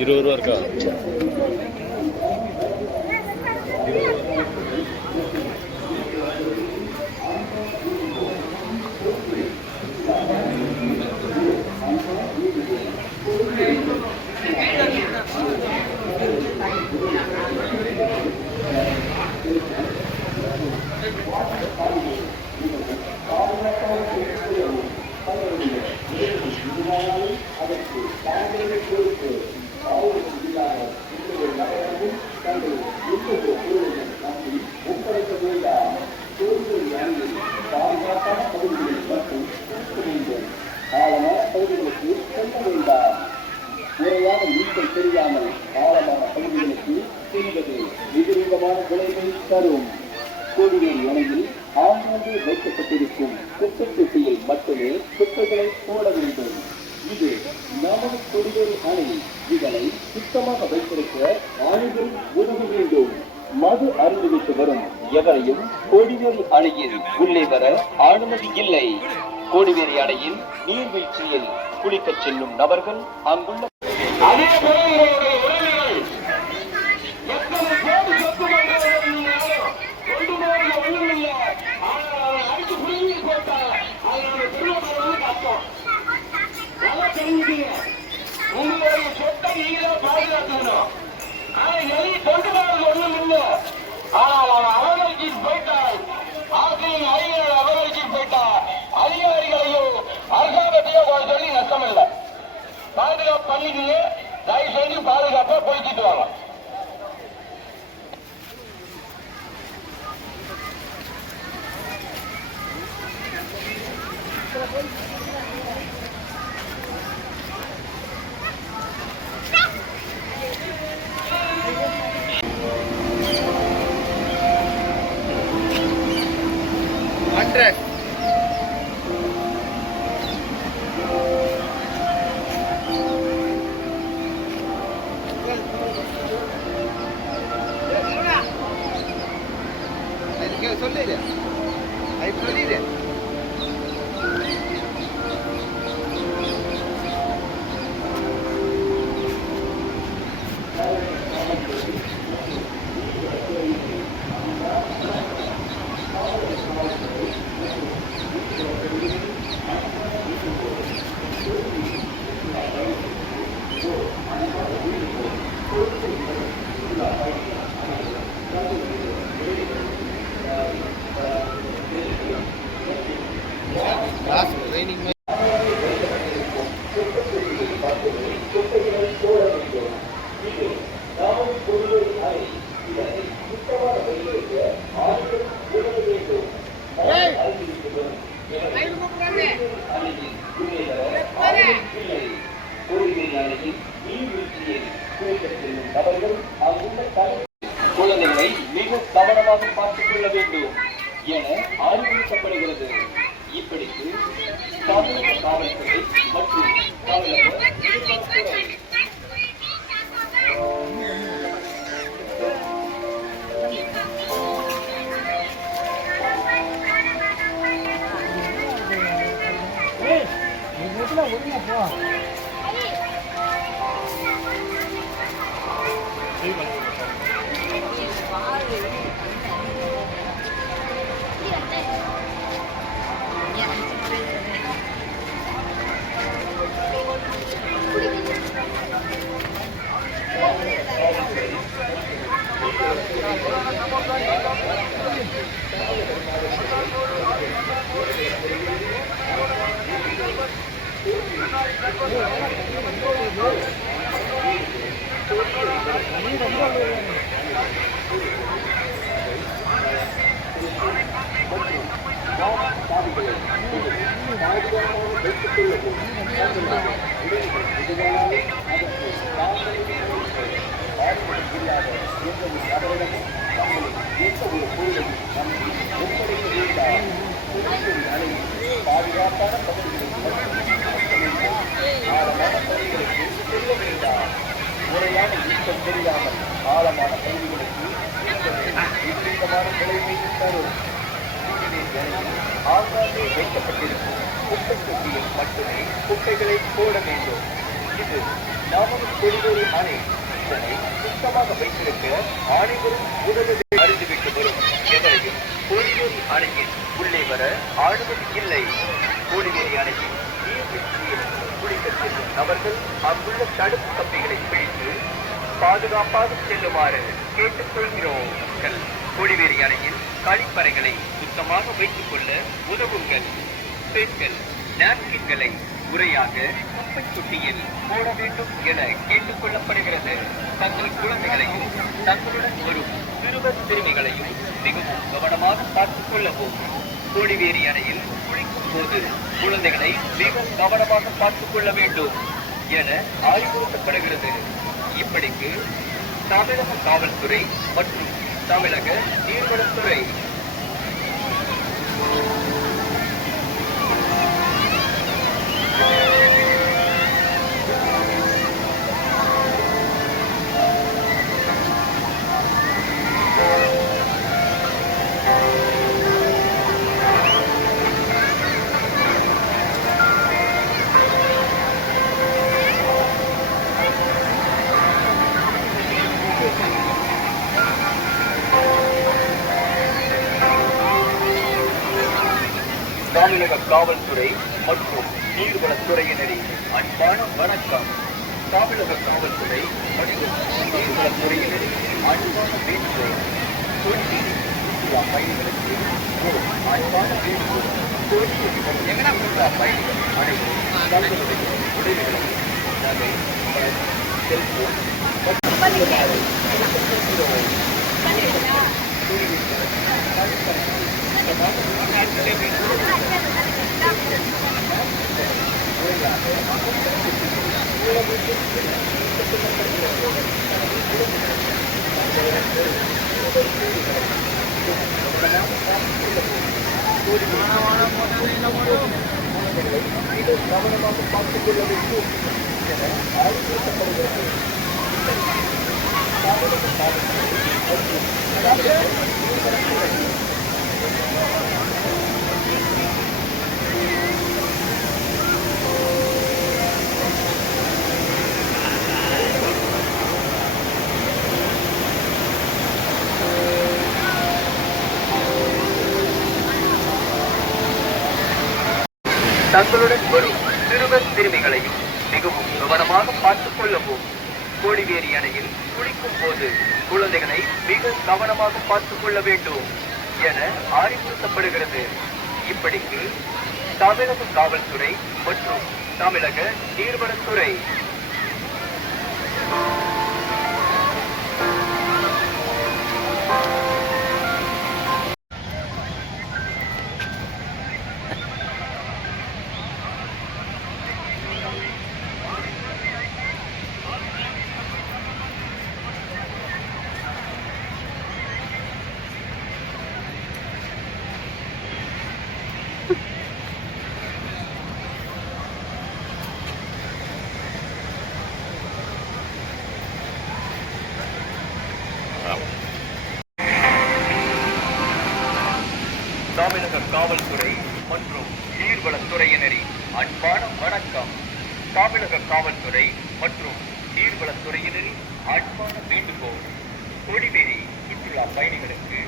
₹20 இருக்கா? முறையான நீச்சல் தெரியாமல் ஆழமான பகுதிகளுக்கு செல்வது விபரீதமான விளைவை தரும். கோடிவேரி அணையில் ஆங்காங்கே வைக்கப்பட்டிருக்கும் குப்பைத்தொட்டியில் மட்டுமே குப்பைகளை போட வேண்டும். இது நமது கோடிவேரி அணை. இதனை சுத்தமாக வைத்திருக்க அனைவரும் உதவ வேண்டும். மது அருந்துவிட்டு வரும் எவரையும் கோடிவேரி அணையில் உள்ளே வர அனுமதி இல்லை. கோடிவேரி அணையின் நீர்வீழ்ச்சியில் குளிக்கச் செல்லும் நபர்கள் அங்குள்ள உங்களுடைய சொத்தை நீங்களே பாதுகாத்துக்கணும். ஆனா எலி கொண்டு போறது ஒண்ணும் இல்லை. ஆனால் அவன் அவர்களுக்கு போயிட்டால் ஆசிரியர் அதிகாரிகள் அவர்களுக்கு போயிட்டால் அதிகாரிகளையோ அரசாங்கத்தையோ சொல்லி நஷ்டம் இல்லை. பாதுகாப்பு பண்ணிக்கிட்டு தயவு செஞ்சு பாதுகாப்பா போய்கிட்டு வாங்க. சொல்லிடு அது சொல்லிடு. குழந்தைகளை மிக கவனமாக பார்த்துக் கொள்ள வேண்டும் என அறிவுறுத்தப்படுகிறது. இப்படிக்கு தமிழக காவல்துறை மற்றும் பாதுகாப்பான பகுதிகளில் ஆழமான பகுதிகளுக்கு செல்ல வேண்டாம். முறையான ஈட்டம் தெரியாமல் ஆழமான பகுதிகளுக்கு விபரீதமான விளைவை தரும். ஆங்காங்கே வைக்கப்பட்டிருக்கும் குப்பை தொட்டியில் மட்டுமே குப்பைகளை போட வேண்டும். இது நமது கொடிவேரி அணை. இதனை சுத்தமாக வைத்திருக்க அனைவரும் உதவி அறிந்துவிட்டு வரும் எவரையும் கொடிவேரி அணையின் உள்ளே வர ஆடுவது இல்லை. கொடிவேரி அணையின் நீர்வீழ்ச்சியில் குளிக்க செல்லும் நபர்கள் அங்குள்ள தடுப்பு கம்பிகளை பிடித்து பாதுகாப்பாக செல்லுமாறு கேட்டுக்கொள்கிறோம். கொடிவேரி அணையில் கழிப்பறைகளை சுத்தமாக வைத்துக் கொள்ள உதவுங்கள். பெண்கள் நாப்கின்களை முறையாக குப்பை தொட்டியில் போட வேண்டும் என கேட்டுக் கொள்ளப்படுகிறது. தங்கள் குழந்தைகளையும் தங்களுடன் வரும் சிறுவர் சிறுமிகளையும் மிகவும் கவனமாக பார்த்துக் கொள்ளவும். கொடிவேரி அணையில் குளிக்கும் போது குழந்தைகளை மிக கவனமாக பார்த்துக் கொள்ள வேண்டும் என அறிவுறுத்தப்படுகிறது. இப்படிக்கு தமிழக காவல்துறை மற்றும் தமிழக நீர்வளத்துறை. தமிழக காவல்துறை மற்றும் நீர்வளத்துறையினரின் அன்பான வணக்கம். தமிழக காவல்துறை மற்றும் நீர்வளத்துறையினரின் அன்பான வேண்டுகோள். கொடிவேரி சுற்றுலா பயணிகளுக்கு ஒரு அன்பான வேண்டுகோள். கொடிவேரி சுற்றுலா பயணிகள் அனைவரும் தங்களுடைய உதவிகளை நகை, செல்போன் கவனமாக பார்த்துக் கொள்ள வேண்டும் என அறிவுறுத்தப்படுகிறது. தங்களுடன் வரும் சிறுவர் சிறுமிகளையும் மிகவும் கவனமாக பார்த்துக் கொள்ளவும். கொடிவேரி அணையில் குளிக்கும் போது குழந்தைகளை மிக கவனமாக பார்த்துக் கொள்ள வேண்டும் என அறிவுறுத்தப்படுகிறது. இப்படிக்கு தமிழக காவல்துறை மற்றும் தமிழக நீர்வளத்துறை. நீர்வளத்துறையினரின் அன்பான வணக்கம். தமிழக காவல்துறை மற்றும் நீர்வளத்துறையினரின் அன்பான வேண்டுகோள். கொடிவேரி சுற்றுலா பயணிகளுக்கு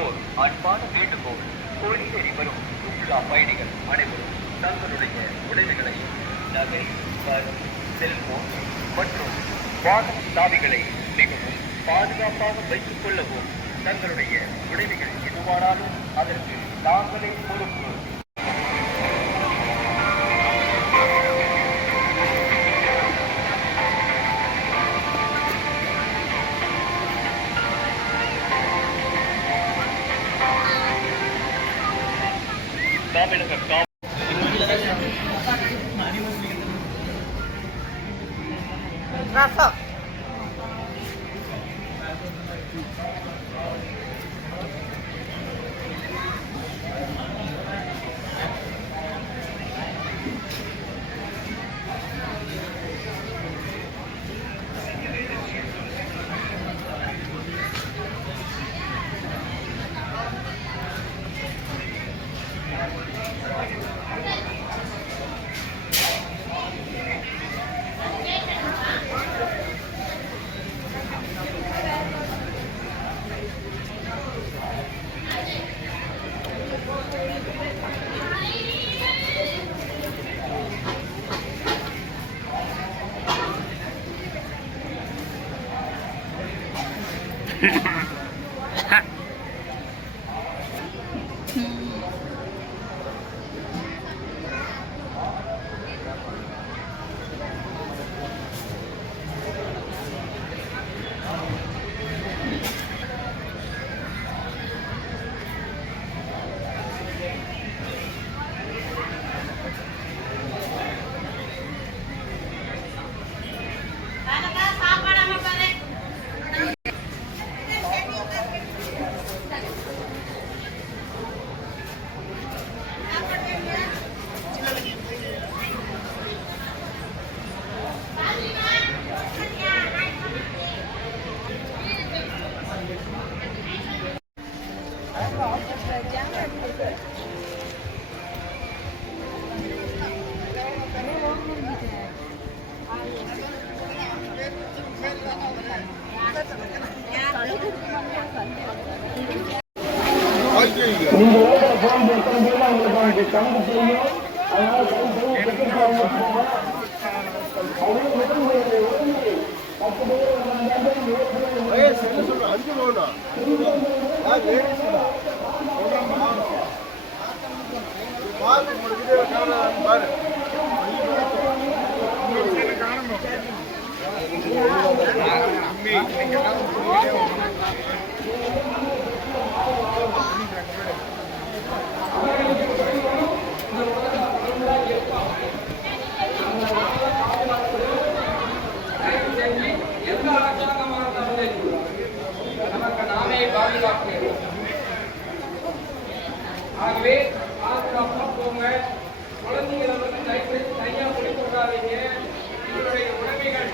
ஓர் அன்பான வேண்டுகோள். கொடிவேரி வரும் சுற்றுலா பயணிகள் அனைவரும் தங்களுடைய உடைமைகளை, நகை, பணம், செல்போன் மற்றும் வாகன சாவிகளை மிகவும் பாதுகாப்பாக வைத்துக் கொள்ளவும். தங்களுடைய உடைமைகள் எதுவானாலும் அதற்கு தாங்களே பொறுப்பு. தமிழக ரசம் ஆகவே பாதுகாப்பா போங்க. குழந்தைகளை வந்து தனியா குடிக்க விடாதீங்க. உங்களுடைய உடைமைகள்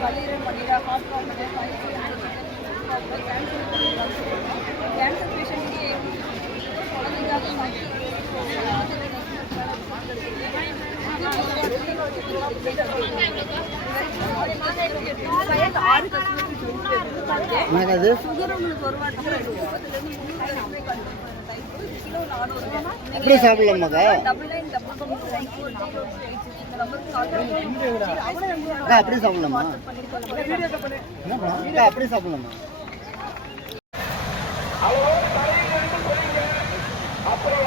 கல்லீரல் மண்ணீரா ஹார்ட் ப்ராப்ளம் கேன்சர் பேஷண்ட்டுக்கு குழந்தைக்காக எப்படி சாப்பிடலாமாக்கா? டபுள் 9 டபுள் 5 4 8 6 நம்பருக்கு கால் பண்ணி அப்படியே சாப்பிடலாமா பண்ணிருக்கோம். அப்படியே சாப்பிடலாமா அவரோட தலையில் இருந்து போறீங்க. அப்புறம்